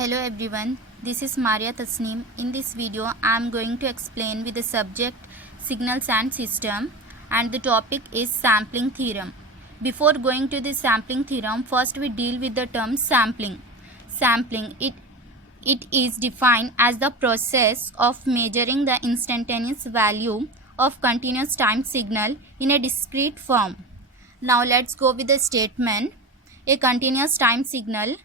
Hello everyone, this is Maria Tasneem. In this video, I am going to explain with the subject signals and system, and the topic is sampling theorem. Before going to the sampling theorem, first we deal with the term sampling. Sampling, it is defined as the process of measuring the instantaneous value of continuous time signal in a discrete form. Now let's go with the statement. A continuous time signal.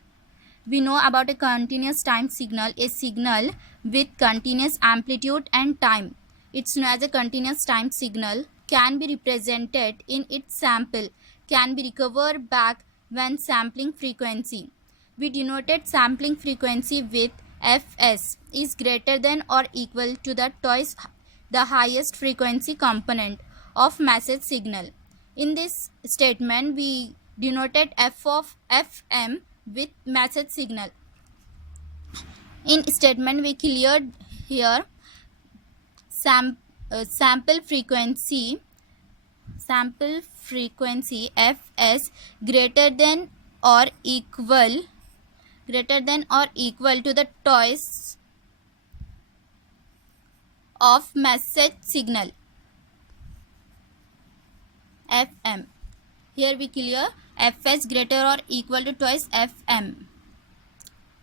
We know about a continuous time signal, a signal with continuous amplitude and time. It's known as a continuous time signal, can be represented in its sample, can be recovered back when sampling frequency. We denoted sampling frequency with Fs is greater than or equal to the twice the highest frequency component of message signal. In this statement, we denoted F of Fm with message signal. In statement, we cleared here sample frequency Fs greater than or equal to the twice of message signal Fm. Here we clear Fs greater or equal to twice Fm.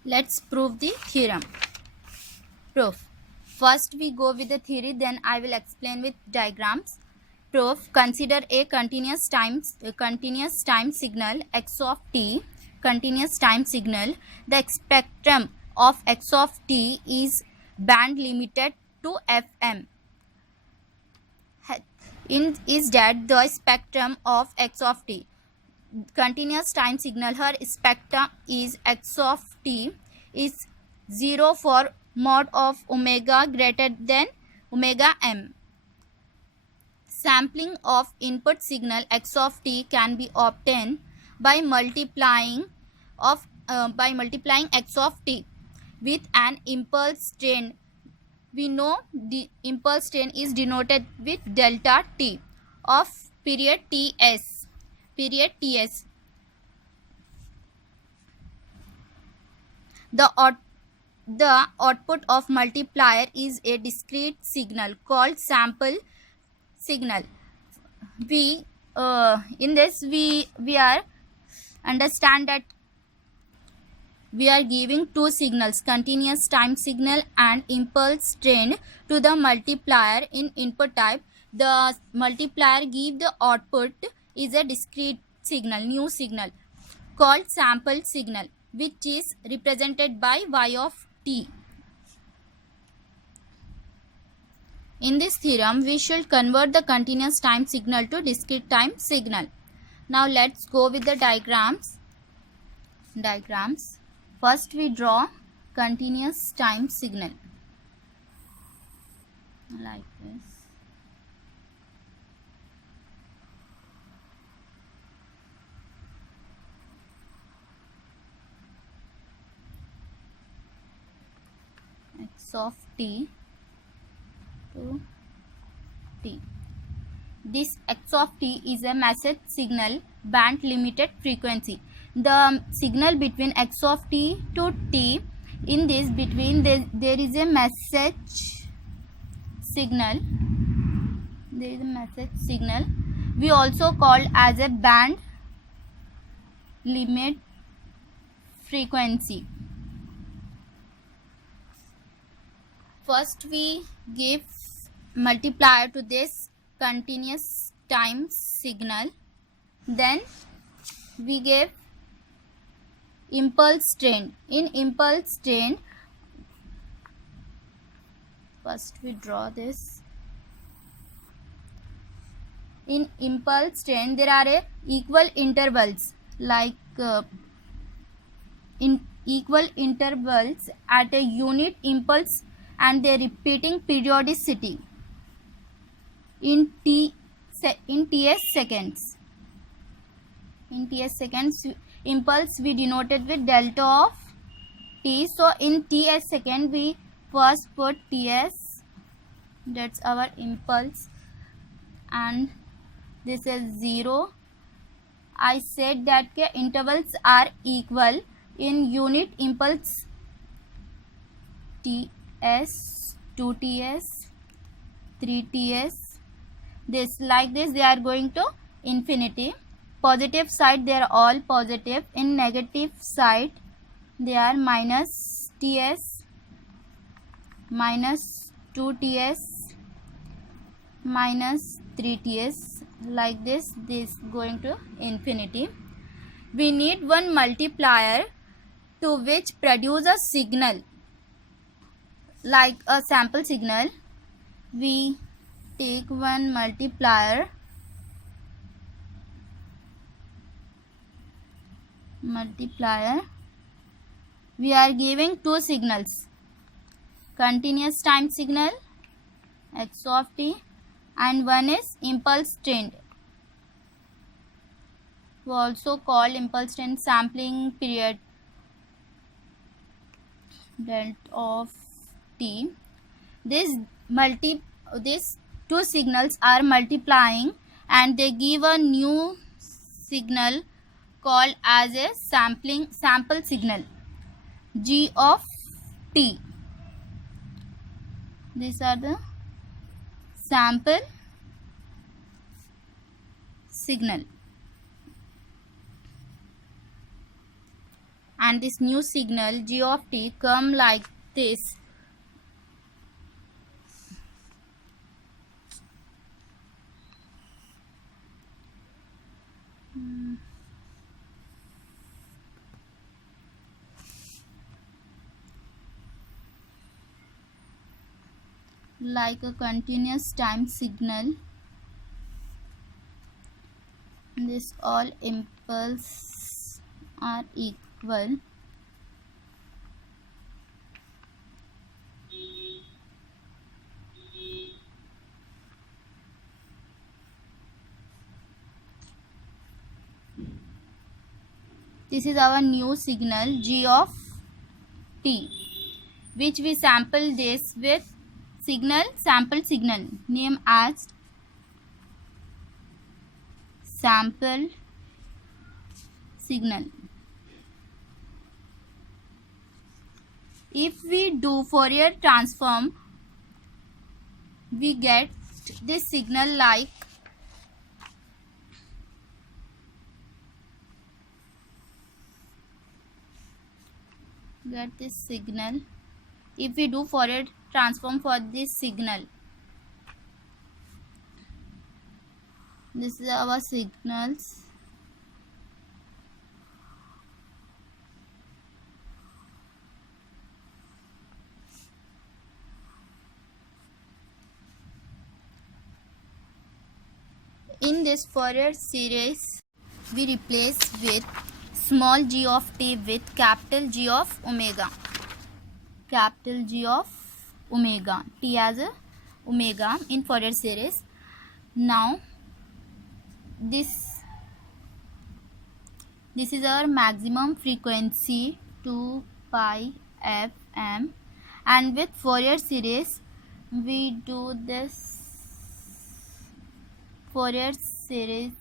Let's prove the theorem. Proof. First we go with the theory, then I will explain with diagrams. Proof. Consider a continuous time signal x of t. Continuous time signal. The spectrum of x of t is band limited to Fm. Is that the spectrum of x of t. Continuous time signal, her spectrum is x of t is 0 for mod of omega greater than omega m. Sampling of input signal x of t can be obtained by multiplying x of t with an impulse train. We know the impulse train is denoted with delta t of period ts. The output of multiplier is a discrete signal called sample signal. We are understand that we are giving two signals, continuous time signal and impulse train, to the multiplier in input type. The multiplier give the output is a discrete signal, new signal called sample signal, which is represented by y of t. In this theorem, we should convert the continuous time signal to discrete time signal. Now let's go with the diagrams. First we draw continuous time signal like this. X of t to t. This x of t is a message signal band limited frequency. The signal between x of t to t, in this between there is a message signal. We also call as a band limit frequency. First we give multiplier to this continuous time signal, then we give impulse train. In impulse train, first we draw this. In impulse train there are equal intervals, like in equal intervals at a unit impulse and their repeating periodicity in ts seconds. In ts seconds, impulse we denoted with delta of t. So in ts second we first put ts, that's our impulse, and this is 0. I said that intervals are equal in unit impulse Ts, 2Ts, 3Ts. This like this they are going to infinity. Positive side they are all positive. In negative side they are minus Ts, minus 2Ts, minus 3Ts. Like this going to infinity. We need one multiplier to which produce a signal like a sample signal. We take one multiplier we are giving two signals, continuous time signal x of t and one is impulse trained. We also call impulse trained sampling period delta of t. These two signals are multiplying and they give a new signal called as a sample signal g of t. These are the sample signal, and this new signal g of t come like this. Like a continuous time signal. This all impulses are equal. This is our new signal g of t, which we sample this with sample signal name as sample signal. If we do Fourier transform, we get this signal like if we do Fourier transform for this signal. This is our signals. In this Fourier series, we replace with small g of t with capital G of omega. Capital G of omega. T as a omega in Fourier series. Now, this is our maximum frequency 2 pi fm, and with Fourier series we do this Fourier series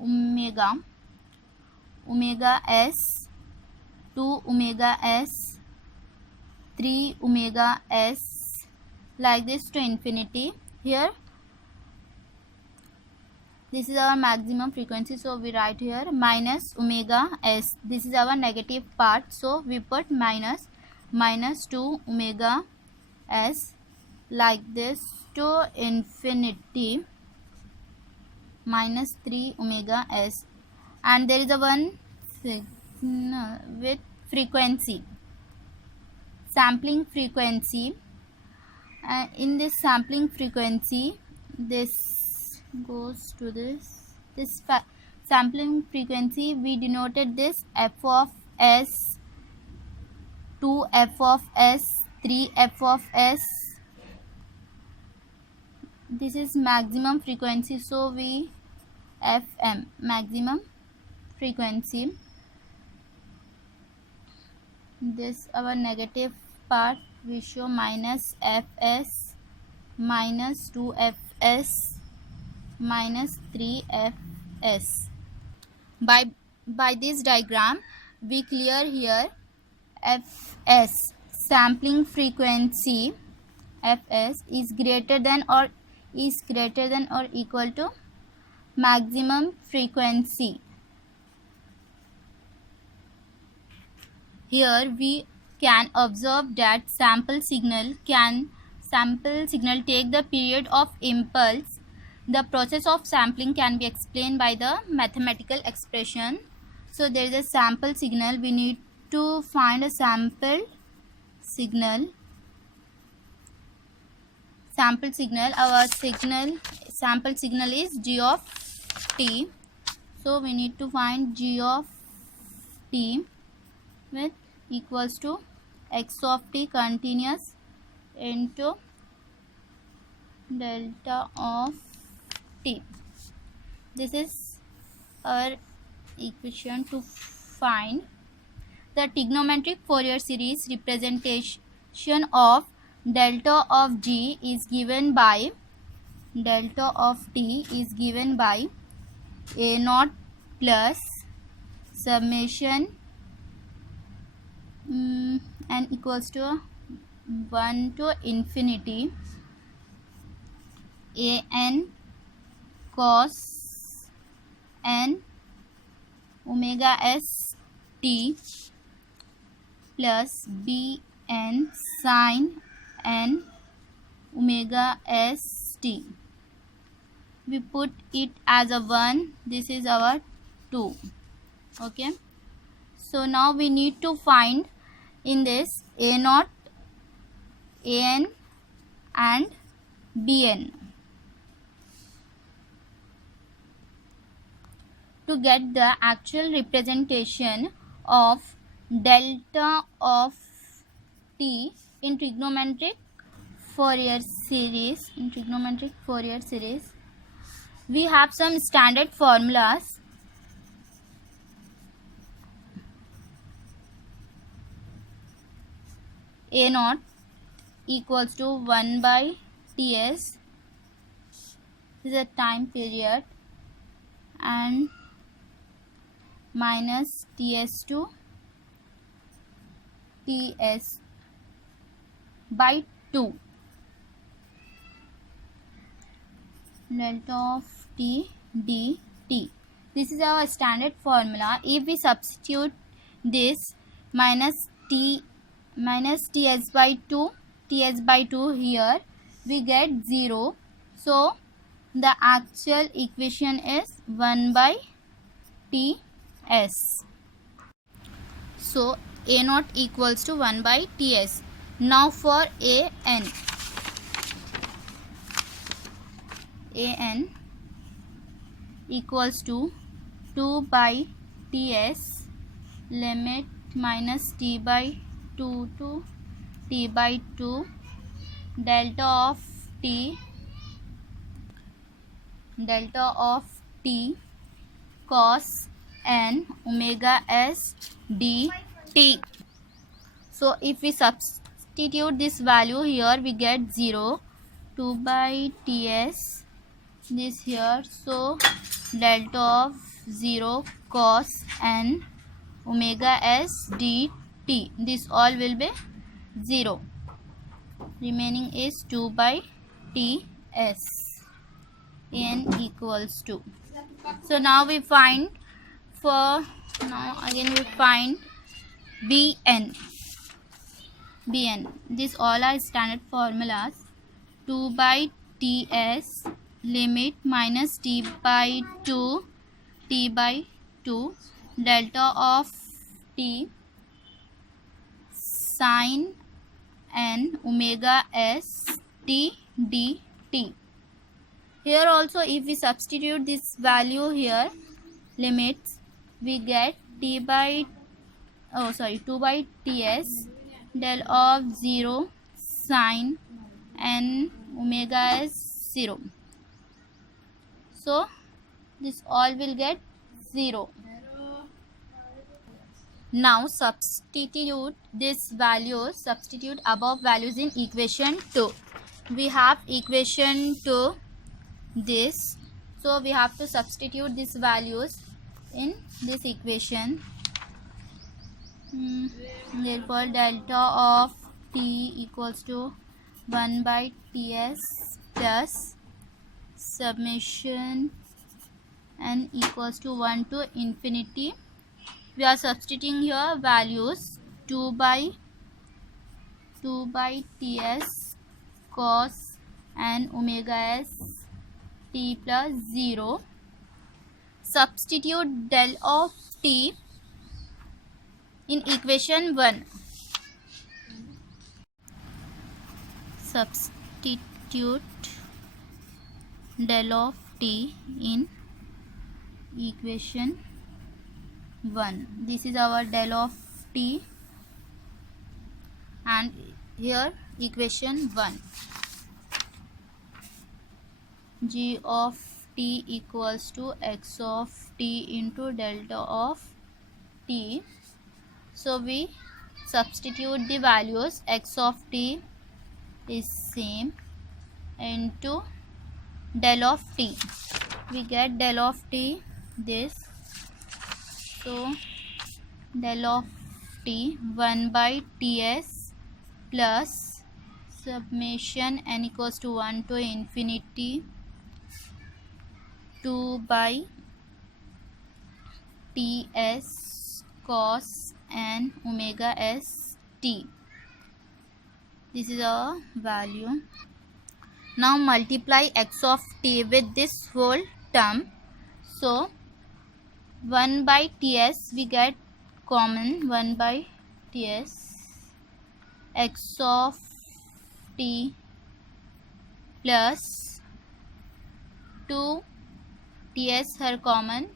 omega s, 2 omega s, 3 omega s, like this to infinity. Here this is our maximum frequency, so we write here minus omega s. This is our negative part, so we put minus 2 omega s, like this to infinity, minus 3 omega s. And there is a one signal with frequency, sampling frequency. In this sampling frequency, this goes to this sampling frequency. We denoted this f of s, 2 f of s, 3 f of s. This is maximum frequency, so we fm, maximum frequency. This our negative part, we show minus fs, minus 2fs, minus 3fs. By this diagram we clear here fs, sampling frequency fs is greater than or equal to maximum frequency. Here we can observe that sample signal take the period of impulse. The process of sampling can be explained by the mathematical expression. So there is a sample signal. We need to find a sample signal. Our sample signal is g of t. So we need to find g of t with equals to x of t continuous into delta of t. This is our equation to find the trigonometric Fourier series representation of delta of g is given by delta of t is given by a naught plus summation n equals to 1 to infinity a n cos n omega s t plus b n sin n omega s t. We put it as a 1. This is our 2. Okay. So now we need to find in this a naught, an and bn. To get the actual representation of delta of t in trigonometric Fourier series, we have some standard formulas. A naught equals to 1 by ts, this is a time period, and minus ts to ts by 2, delta of t dt. This is our standard formula. If we substitute this minus ts by 2 here, we get 0. So the actual equation is 1 by ts. So a naught equals to 1 by ts. Now for an equals to 2 by ts limit minus t by 2 to t by 2 delta of t cos n omega s dt. So if we substitute this value here, we get 0, 2 by ts, this here, so delta of 0 cos n omega s dt, this all will be 0, remaining is 2 by ts, n equals 2. So now we find bn. These all are standard formulas. 2 by ts limit minus t by 2 delta of t sin n omega s t dt. Here also if we substitute this value here, limits, we get 2 by ts del of 0 sin n omega is 0. So this all will get 0. Now substitute above values in equation 2. We have equation 2 this, so we have to substitute these values in this equation. Therefore delta of t equals to 1 by ts plus summation n equals to 1 to infinity. We are substituting here values 2 by ts cos and omega s t plus 0. Substitute del of t in equation 1. Substitute del of t in equation 1. This is our del of t, and here equation 1. G of t equals to x of t into delta of t. So we substitute the values. X of t is same into del of t. We get del of t this. So del of t 1 by ts plus summation n equals to 1 to infinity 2 by ts cos and omega s t. This is our value. Now multiply x of t with this whole term. So 1 by ts we get common, 1 by ts, x of t plus 2 ts her common,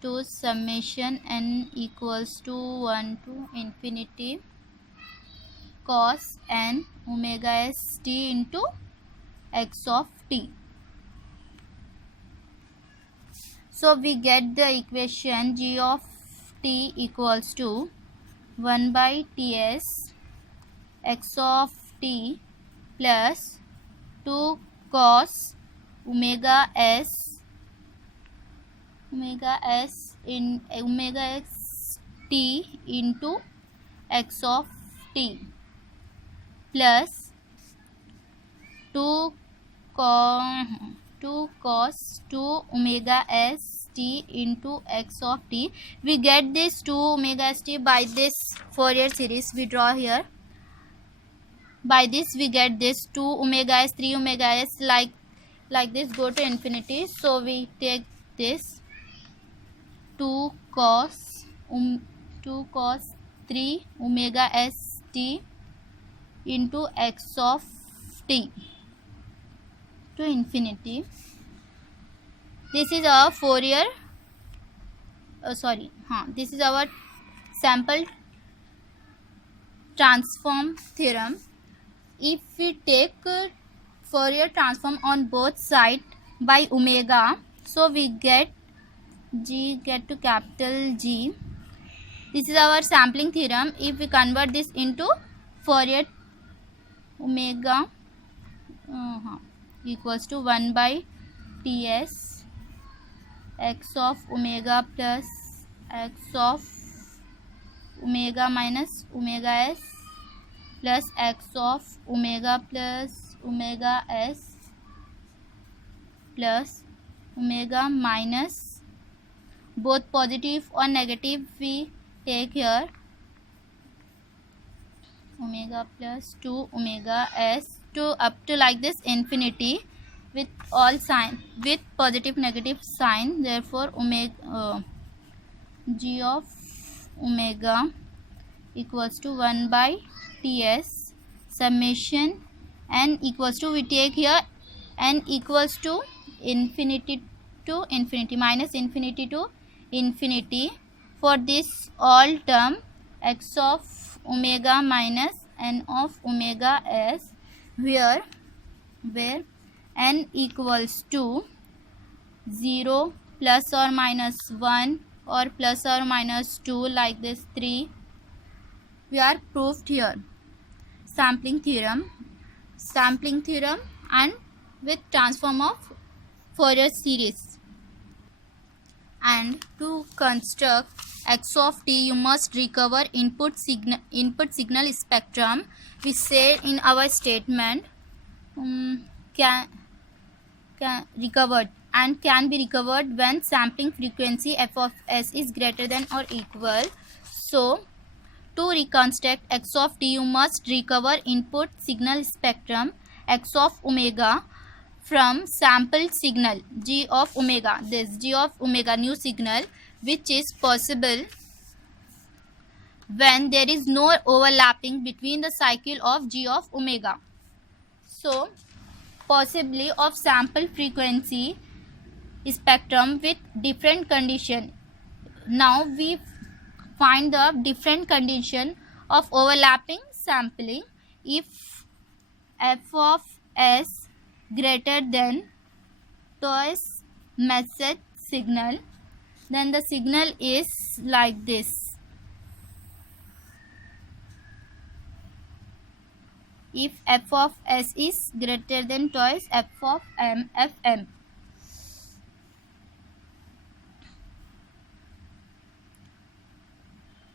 to summation n equals to 1 to infinity cos and omega s t into x of t. So we get the equation g of t equals to 1 by ts x of t plus 2 cos omega s in omega s t into x of t plus 2 cos 2 omega s t into x of t. We get this 2 omega s t by this Fourier series we draw here. By this we get this 2 omega s, 3 omega s, like this go to infinity. So we take this 2 cos 3 omega s t into x of t to infinity. This is our Fourier this is our sample transform theorem. If we take Fourier transform on both sides by omega, so we get to capital G. This is our sampling theorem. If we convert this into Fourier, omega equals to 1 by ts x of omega plus x of omega minus omega s plus x of omega plus omega s plus omega minus, both positive or negative we take here, omega plus 2 omega s to up to like this infinity with all sign, with positive negative sign. Therefore omega g of omega equals to 1 by ts summation n equals to, we take here n equals to infinity to infinity, minus infinity to infinity. For this all term x of omega minus n of omega s, where n equals to 0 plus or minus 1 or plus or minus 2, like this 3, we are proved here. Sampling theorem and with transform of Fourier series. And to construct x of t, you must recover input signal spectrum. We say in our statement can be recovered when sampling frequency f of s is greater than or equal. So to reconstruct x of t, you must recover input signal spectrum x of omega from sampled signal g of omega. This g of omega new signal, which is possible when there is no overlapping between the cycle of g of omega. So possibly of sample frequency spectrum with different condition. Now we find the different condition of overlapping sampling. If f of s greater than twice message signal, then the signal is like this. If f of s is greater than twice f of m fm.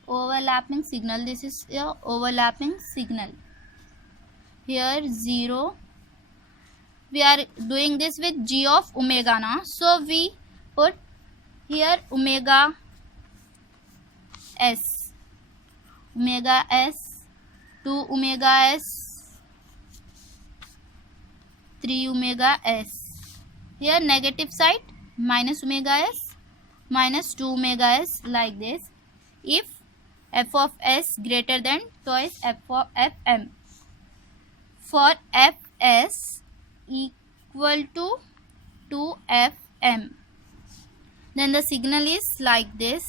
Overlapping signal, this is a overlapping signal. Here 0. We are doing this with g of omega now, so we put here omega s, 2 omega s, 3 omega s. Here negative side minus omega s, minus 2 omega s, like this. If f of s greater than twice f of fm. For fs equal to 2fm, then the signal is like this.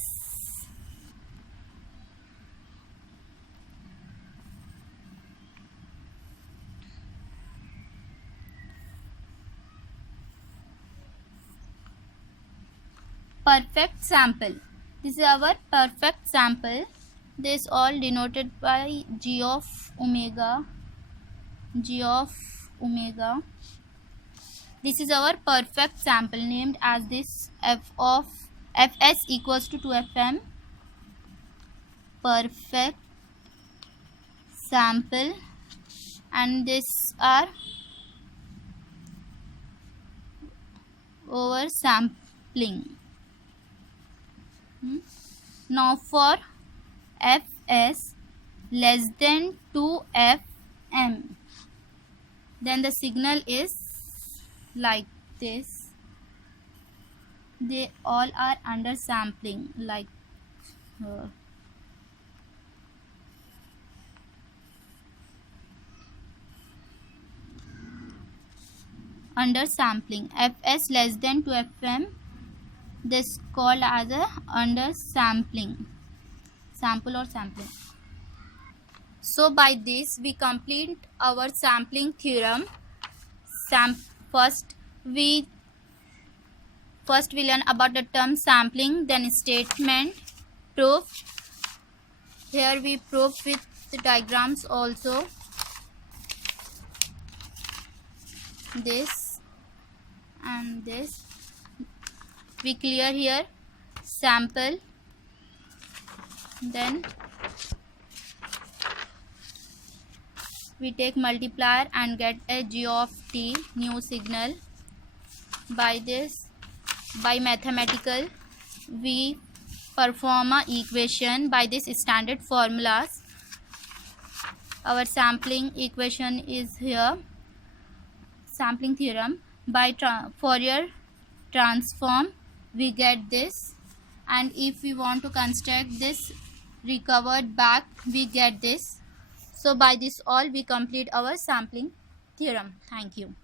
Perfect sample. This is our perfect sample. This all denoted by g of omega. This is our perfect sample, named as this f of fs equals to 2fm. Perfect sample, and this are oversampling. Now for fs less than 2fm, then the signal is like this. They all are under sampling, like under sampling. fs less than 2fm, this called as a under sampling, sample or sampling. So by this we complete our sampling theorem. First we learn about the term sampling, then statement, proof. Here we prove with the diagrams also. This and this. We clear here sample, then we take multiplier and get a g of t new signal. By this, by mathematical, we perform a equation by this standard formulas. Our sampling equation is here, sampling theorem. By Fourier transform we get this, and if we want to construct this recovered back, we get this. So by this all we complete our sampling theorem. Thank you.